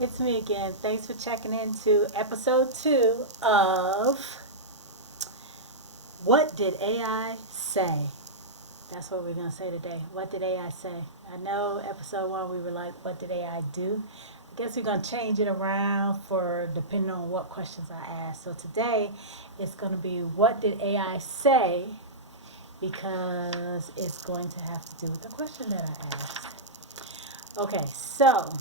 It's me again. Thanks for checking into episode 2 of What Did AI Say? That's what we're going to say today. What did AI say? I know episode 1 we were like, what did AI do? I guess we're going to change it around for depending on what questions I ask. So today it's going to be, what did AI say? Because it's going to have to do with the question that I asked. Okay, so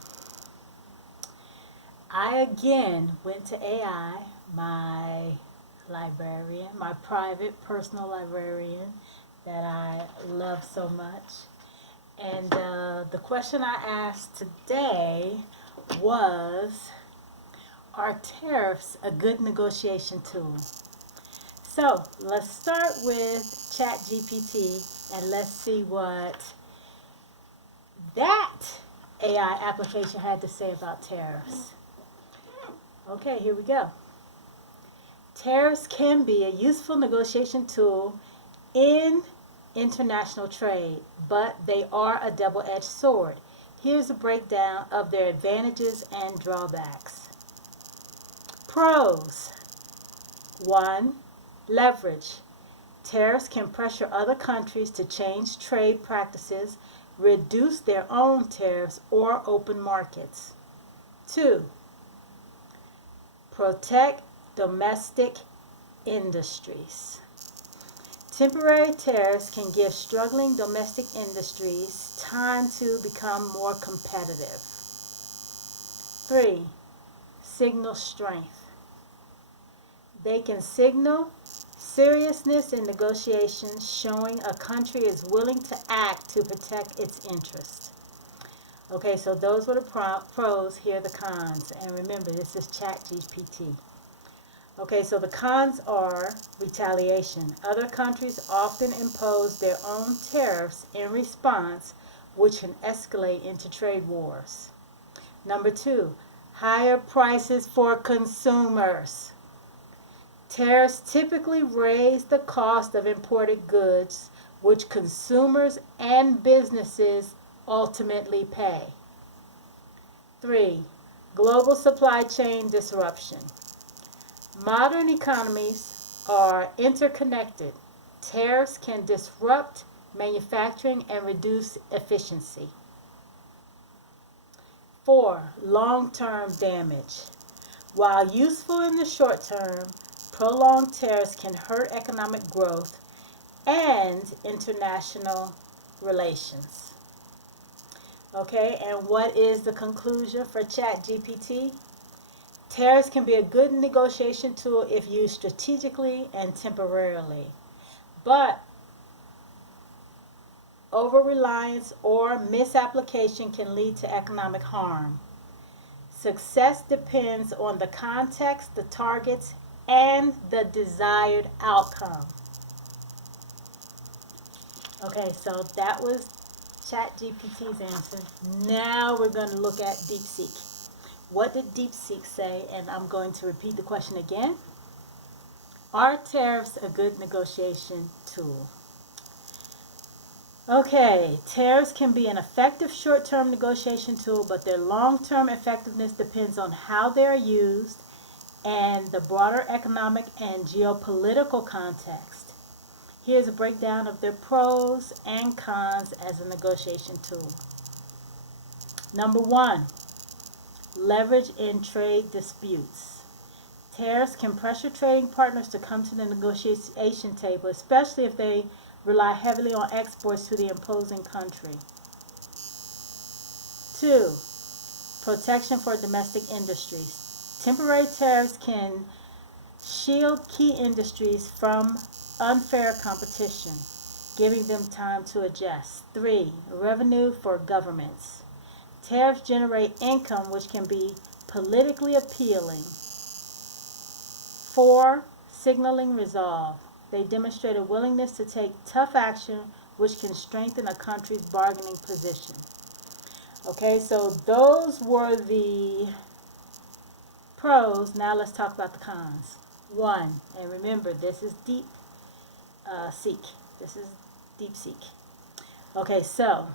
I again went to AI, my librarian, my private personal librarian that I love so much. And the question I asked today was, are tariffs a good negotiation tool? So let's start with Chatgpt and let's see what that AI application had to say about tariffs. Okay, here we go. Tariffs can be a useful negotiation tool in international trade, but they are a double-edged sword. Here's a breakdown of their advantages and drawbacks. Pros. 1. Leverage. Tariffs can pressure other countries to change trade practices, reduce their own tariffs, or open markets. 2. Protect domestic industries. Temporary tariffs can give struggling domestic industries time to become more competitive. 3. Signal strength. They can signal seriousness in negotiations, showing a country is willing to act to protect its interests. Okay, so those were the pros. Here are the cons. And remember, this is ChatGPT. Okay, so the cons are retaliation. Other countries often impose their own tariffs in response, which can escalate into trade wars. Number 2, higher prices for consumers. Tariffs typically raise the cost of imported goods, which consumers and businesses ultimately pay. 3, global supply chain disruption. Modern economies are interconnected. Tariffs can disrupt manufacturing and reduce efficiency. 4. Long-term damage. While useful in the short term, prolonged tariffs can hurt economic growth and international relations. Okay, and what is the conclusion for ChatGPT? Tariffs can be a good negotiation tool if used strategically and temporarily, but over-reliance or misapplication can lead to economic harm. Success depends on the context, the targets, and the desired outcome. Okay, so that was ChatGPT's answer. Now we're going to look at Deepseek. What did Deepseek say? And I'm going to repeat the question again. Are tariffs a good negotiation tool? Okay, tariffs can be an effective short-term negotiation tool, but their long-term effectiveness depends on how they are used and the broader economic and geopolitical context. Here's a breakdown of their pros and cons as a negotiation tool. Number 1, leverage in trade disputes. Tariffs can pressure trading partners to come to the negotiation table, especially if they rely heavily on exports to the imposing country. 2. Protection for domestic industries. Temporary tariffs can shield key industries from unfair competition, giving them time to adjust. 3. Revenue for governments. Tariffs generate income which can be politically appealing. 4. Signaling resolve. They demonstrate a willingness to take tough action which can strengthen a country's bargaining position. Okay, so those were the pros. Now let's talk about the cons. 1, and remember this is Deepseek. This is Deepseek. Okay, so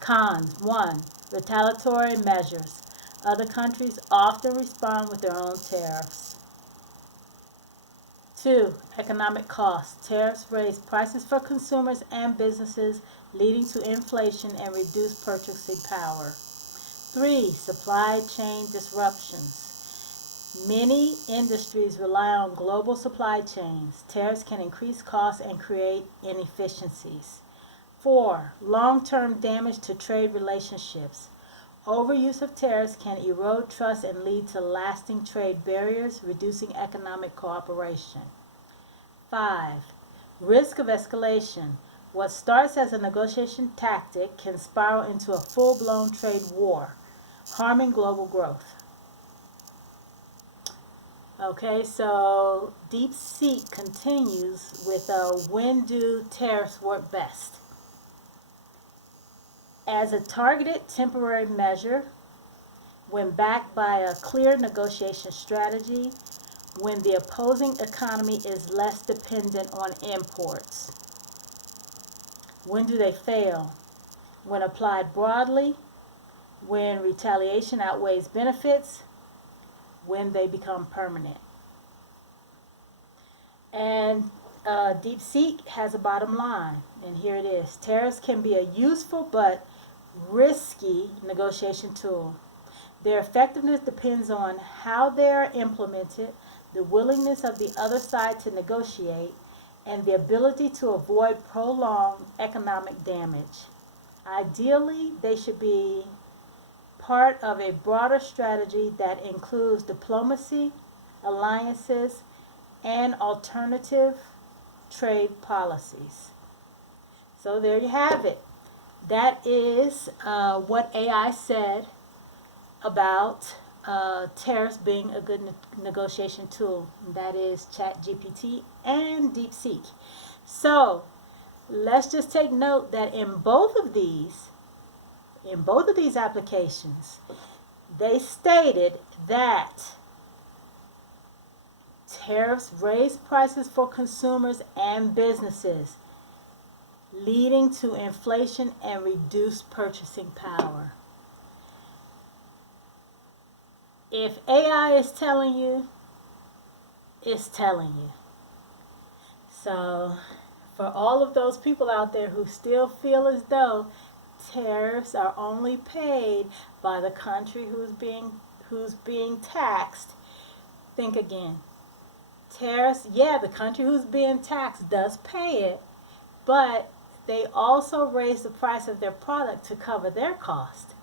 cons. 1, retaliatory measures. Other countries often respond with their own tariffs. 2. Economic costs. Tariffs raise prices for consumers and businesses, leading to inflation and reduced purchasing power. 3. Supply chain disruptions. Many industries rely on global supply chains. Tariffs can increase costs and create inefficiencies. 4. Long-term damage to trade relationships. Overuse of tariffs can erode trust and lead to lasting trade barriers, reducing economic cooperation. 5. Risk of escalation. What starts as a negotiation tactic can spiral into a full-blown trade war, harming global growth. Okay, so Deepseek continues with when do tariffs work best? As a targeted temporary measure, when backed by a clear negotiation strategy, when the opposing economy is less dependent on imports. When do they fail? When applied broadly, when retaliation outweighs benefits, when they become permanent. And Deepseek has a bottom line, and here it is. Tariffs can be a useful but risky negotiation tool. Their effectiveness depends on how they are implemented, the willingness of the other side to negotiate, and the ability to avoid prolonged economic damage. Ideally, they should be part of a broader strategy that includes diplomacy, alliances, and alternative trade policies. So there you have it. That is what AI said about tariffs being a good negotiation tool. That is Chatgpt and Deepseek. So let's just take note that in both of these applications, they stated that tariffs raise prices for consumers and businesses, leading to inflation and reduced purchasing power. If AI is telling you, it's telling you. So for all of those people out there who still feel as though tariffs are only paid by the country who's being taxed, think again. Tariffs, yeah, the country who's being taxed does pay it, but they also raise the price of their product to cover their cost.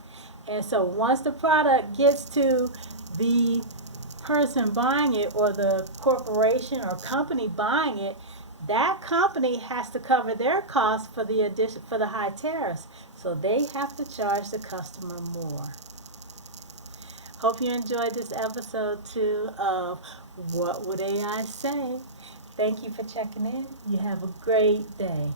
And so once the product gets to the person buying it or the corporation or company buying it, that company has to cover their costs for the high tariffs. So they have to charge the customer more. Hope you enjoyed this episode 2 of What Would AI Say? Thank you for checking in. You have a great day.